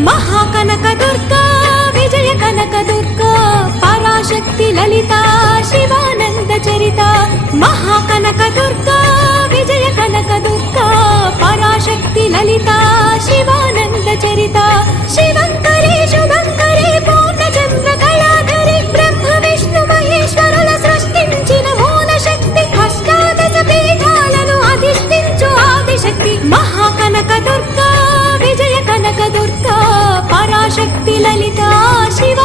మహాకనక దుర్గా విజయ కనక దుర్గా పరాశక్తి లలిత శివానంద చరిత మహాకనక దుర్గా విజయ కనక దుర్గా పరాశక్తి లలిత శివానంద చరిత శివంకరి శుభంకరి పూర్ణచంద్ర కళాధరి బ్రహ్మ విష్ణు మహేశ్వరుల సృష్టించిన మూల శక్తి అష్టాదశ పీఠాలను అధిష్ఠించు ఆదిశక్తి మహాకనక దుర్గా విజయ కనక దుర్గా పరాశక్తి లలిత శివ